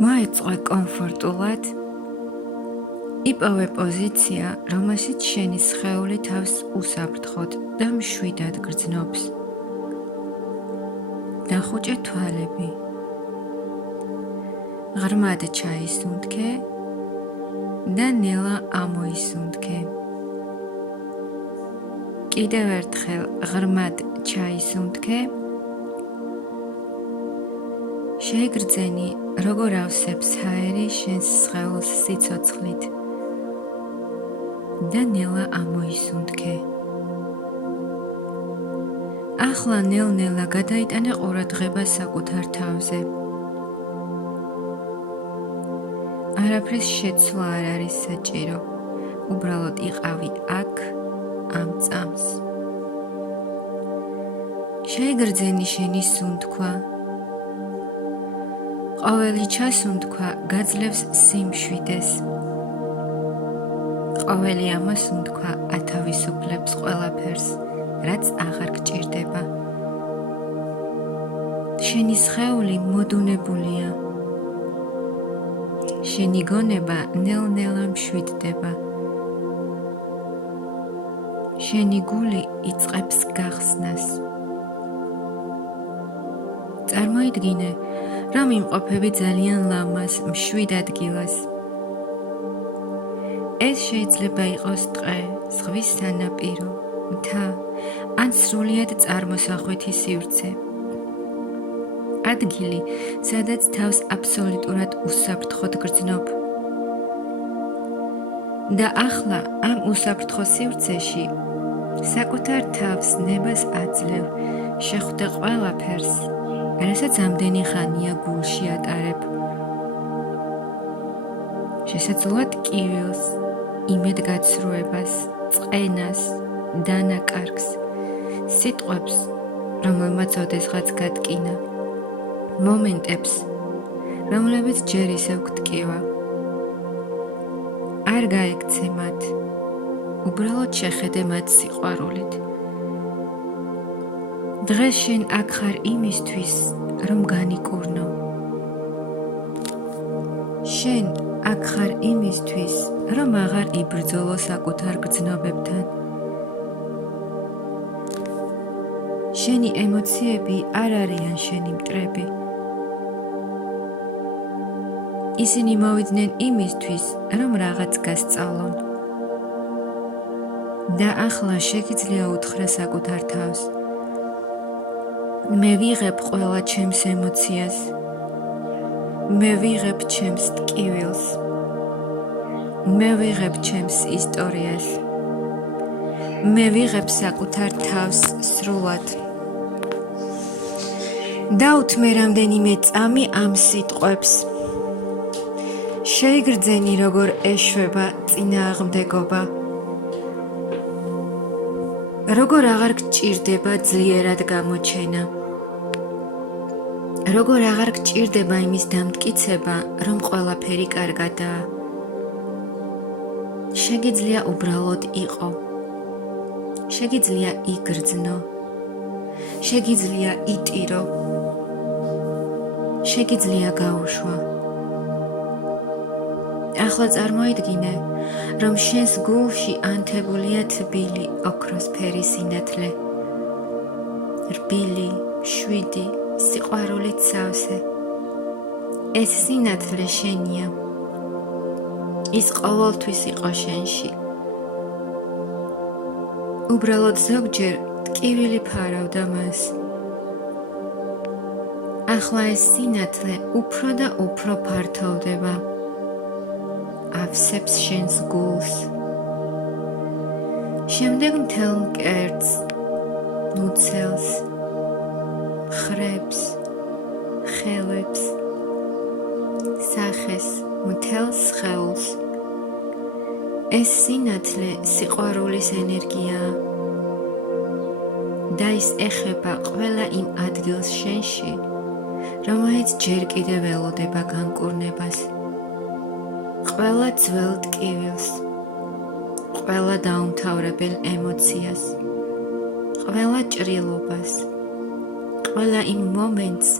მოეწყო კომფორტულად, იპოვე პოზიცია, რომელშიც შენი სხეული თავს უსაფრთხოდ და მშვიდად გრძნობს. დახუჭე თვალები. ღრმად ჩაისუნთქე და ნელა ამოისუნთქე. კიდევ ერთხელ ღრმად ჩაისუნთქე. შეიგრძენი, როგორ ავსებს ჰაერი შენს სხეულს სიცოცხლით და ნელა ამოისუნთქე. ახლა ნელ-ნელა გადაიტანე ყურადღება საკუთარ თავზე. არაფრის შეცვლა არ არის საჭირო, უბრალოდ იყავი აქ, ამ წამს. შეიგრძენი შენი სუნთქვა. ყოველი ჩასუნთქვა გაძლევს სიმშვიდეს. ყოველი ამოსუნთქვა ათავისუფლებს ყველაფერს, რაც აღარ გჭირდება. შენი სხეული მოდუნებულია. შენი გონება ნელ-ნელა მშვიდდება. შენი გული იწყებს გახსნას. წარმოიდგინე, რომ იმყოფები ძალიან ლამაზ, მშვიდ ადგილას. ეს შეიძლება იყოს ტყე, ზღვის სანაპირო, მთა, ან სრულიად წარმოსახვითი სივრცე. ადგილი, სადაც თავს აბსოლუტურად უსაფრთხოდ გრძნობ. და ახლა ამ უსაფრთხო სივრცეში საკუთარ თავს ნებას აძლევ, შეხვდე ყველაფერს, რასაც ამდენი ხანია გულში ატარებ. შესაძლოა ტკივილს, იმედგაცრუებას, წყენას, დანაკარგს, სიტყვებს, რომელმაც ოდესღაც გატკინა, მომენტებს, რომლებიც ჯერ ისევ გტკივა. არ გაექცე მათ, უბრალოდ შეხედე მათ სიყვარულით. დღეს შენ აქ ხარ იმისთვის, რომ განიკურნო. შენ აქ ხარ იმისთვის, რომ აღარ იბრძოლო საკუთარ გრძნობებთან. შენი ემოციები არ არიან შენი მტრები. ისინი მოვიდნენ იმისთვის, რომ რაღაც გასწავლონ. და ახლა შეგიძლია უთხრა საკუთარ თავს. მე ვიღებ ყველა ჩემს ემოციას. მე ვიღებ ჩემს ტკივილს. მე ვიღებ ჩემს ისტორიას. მე ვიღებ საკუთარ თავს სრულად. დაუთმე რამდენიმე წამი ამ სიტყვებს. შეიგრძენი, როგორ ეშვება წინააღმდეგობა. როგორ აღარ გჭირდება ძლიერად გამოჩენა. როგორ აღარ გჭირდება იმის დამტკიცება, რომ ყველაფერი კარგადაა. შეგიძლია უბრალოდ იყო. შეგიძლია იგრძნო. შეგიძლია იტირო. შეგიძლია გაუშვა. ახლა წარმოიდგინე, რომ შენს გულში ანთებულია თბილი ოქროსფერი სინათლე. რბილი, მშვიდი, სიყვარულით სავსე. ეს სინათლე შენია. ის ყოველთვის იყო შენში. უბრალოდ ზოგჯერ ტკივილი ფარავდა მას. ახლა ეს სინათლე უფრო და უფრო ფართოვდება. ავსებს შენს გულს. შემდეგ მთელ მკერდს, მუცელს, ხრებს, ხელებს, სახეს, მთელ სხეულს. ეს სინათლე სიყვარულის ენერგიაა. და ის ეხება ყველა იმ ადგილს შენში, რომელიც ჯერ კიდევ ველოდება განკურნებას. ყველა ძველ ტკივილს, ყველა დაუმთავრებელ ემოციას, ყველა ჭრილობას, ყველა იმ მომენტს,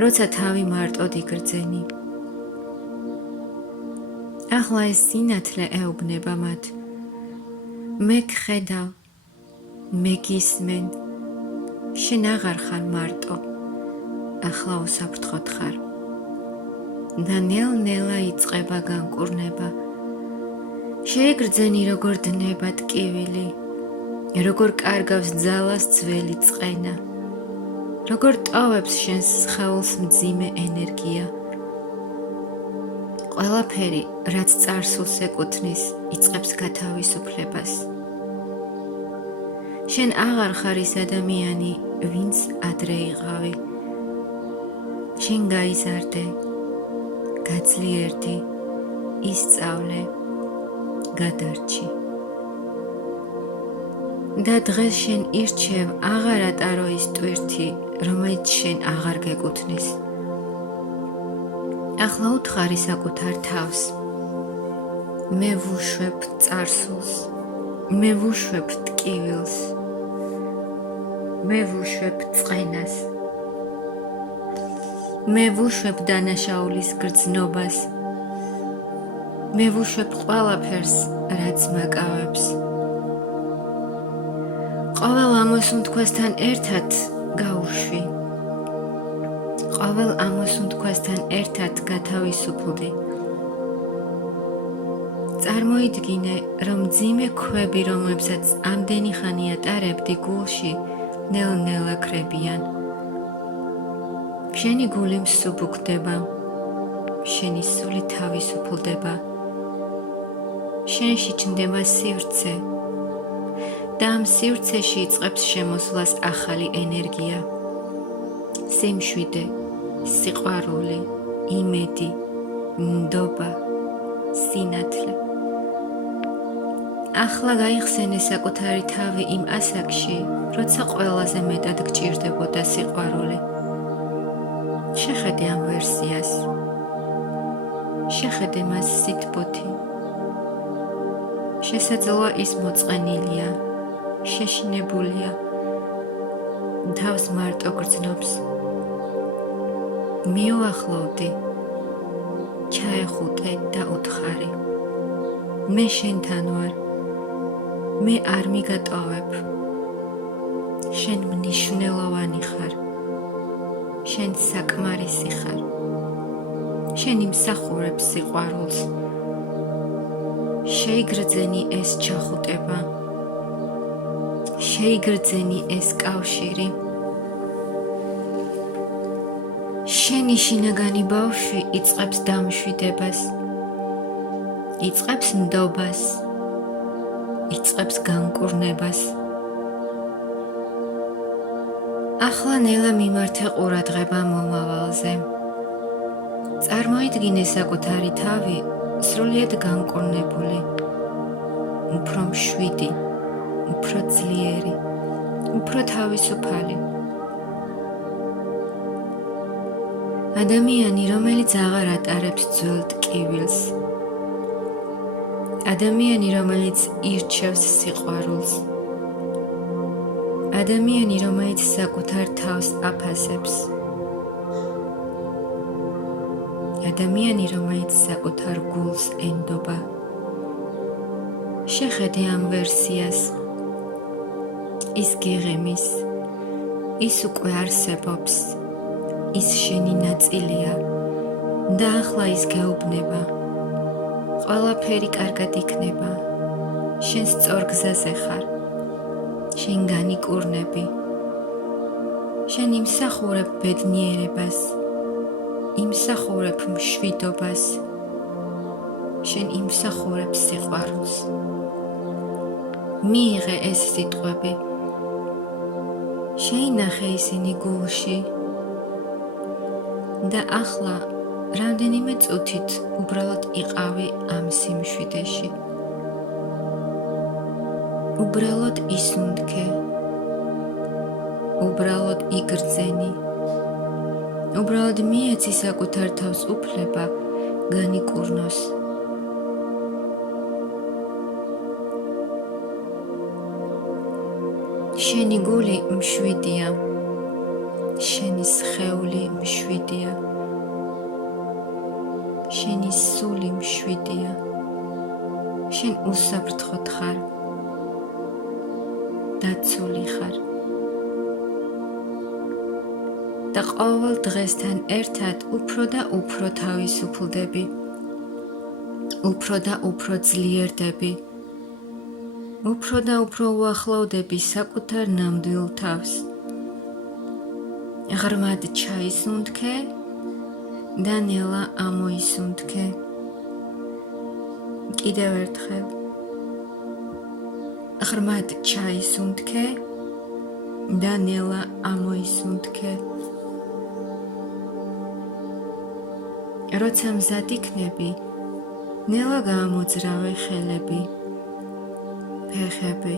როცა თავი მარტოდ იგრძენი. ახლა ეს სინათლე ეუბნება მათ. მე გხედავ, მე გისმენ, შენ აღარ ხარ მარტო, ახლა უსაფრთხოდ ხარ. და ნელ-ნელა იწყება განკურნება. შეეგრძენი როგორ დნება ტკივილი, როგორ კარგავს ძალას ძველი წყენა, როგორ ტოვებს შენს სხეულს მძიმე ენერგია. ყველაფერი, რაც წარსულს ეკუთვნის, იწყებს გათავისუფლებას. შენ აღარ ხარ ის ადამიანი, ვინც ადრე იყავი. შენ გაიზარდე, გაძლიერდი, ისწავლე, გადარჩი. და დღეს შენ ირჩევ აღარ ატარო ის ტვირთი, რომელიც შენ აღარ გეკუთვნის. ახლა უთხარი საკუთარ თავს. მე ვუშვებ წარსულს, მე ვუშვებ ტკივილს, მე ვუშვებ წყენას, მე ვუშვებ დანაშაულის გრძნობას, მე ვუშვებ ყველაფერს, რაც მაკავებს. ყოველ ამოსუნთქვასთან ერთად გაუშვი, ყოველ ამოსუნთქვასთან ერთად გათავისუფლდი. წარმოიდგინე, რომ მძიმე ქვები, რომლებსაც ამდენი ხანი ატარებდი გულში, ნელ-ნელა ქრებიან. შენი გული მსუბუქდება, შენი სული თავისუფლდება, შენში ჩნდება სივრცე და ამ სივრცეში იწყებს შემოსვლას ახალი ენერგია, სიმშვიდე, სიყვარული, იმედი, ნდობა, სინათლე. ახლა გაიხსენე საკუთარი თავი იმ ასაკში, როცა ყველაზე მეტად გჭირდებოდა სიყვარული. შეხედე ამ ვერსიას, შეხედე მას სითბოთი. შესაძლოა ის მოწყენილია, შეშინებულია, თავს მარტო გრძნობს. მიუახლოვდი, ჩაეხუტე და უთხარი. მე შენთან ვარ, მე არ მიგატოვებ. შენ მნიშვნელოვანი ხარ, შენ საკმარისი ხარ, შენ იმსახურებ სიყვარულს. შეიგრძენი ეს ჩახუტება, შეიგრძენი ეს კავშირი. შენი შინაგანი ბავშვი იწყებს დამშვიდებას, იწყებს ნდობას, იწყებს განკურნებას. ახლა ნელა მიმართე ყურადღება მომავალზე. წარმოიდგინე საკუთარი თავი სრულიად განკურნებული, უფრო მშვიდი, უფრო ძლიერი, უფრო თავისუფალი. ადამიანი, რომელიც აღარ ატარებს ძველ ტკივილს. ადამიანი, რომელიც ირჩევს სიყვარულს. ადამიანი, რომელიც საკუთარ თავს აფასებს. ადამიანი, რომელიც საკუთარ გულს ენდობა. შეხედე ამ ვერსიას. ის გიღემის, ის უკვე არსებობს, ის შენი ნაწილია და ახლა ის გეუბნება. ყველაფერი კარგად იქნება, შენ სწორ გზაზე ხარ, შენ განიკურნები, შენ იმსახურებ ბედნიერებას, იმსახურებ მშვიდობას, შენ იმსახურებ სიყვარულს. მიიღე ეს სიტყვები, შეინახე ისინი გულში და ახლა რამდენიმე წუთით უბრალოდ იყავი ამ სიმშვიდეში. უბრალოდ ისუნთქე, უბრალოდ იგრძენი, უბრალოდ მიეცი საკუთარ თავს უფლება განიკურნოს. შენი გული მშვიდია, შენი სხეული მშვიდია, შენი სული მშვიდია. შენ უსაფრთხოდ ხარ, დაცული ხარ და ყოველ დღესთან ერთად უფრო და უფრო თავისუფლდები, უფრო და უფრო ძლიერდები, უფრო და უფრო უახლოვდები საკუთარ ნამდვილ თავს. ღრმად ჩაისუნთქე და ნელა ამოისუნთქე. კიდევ ერთხელ. ღრმად ჩაისუნთქე და ნელა ამოისუნთქე. როცა მზად იქნები, ნელა გაამოძრავე ხელები, ფეხები,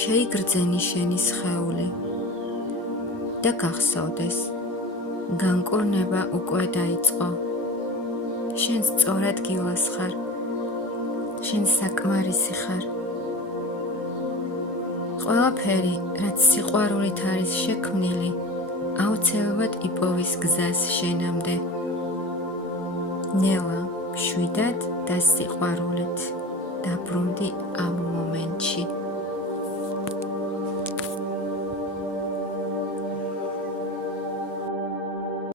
შეიგრძენი შენი სხეული და გახსოვდეს, განკურნება უკვე დაიწყო. შენ სწორად გილას ხარ, შენ საკმარისი ხარ. ყველაფერი, რაც სიყვარულით არის შექმნილი, აუცილებლად იპოვის გზას შენამდე. ნელა, მშვიდად და სიყვარულით დაბრუნდი ამ მომენტში.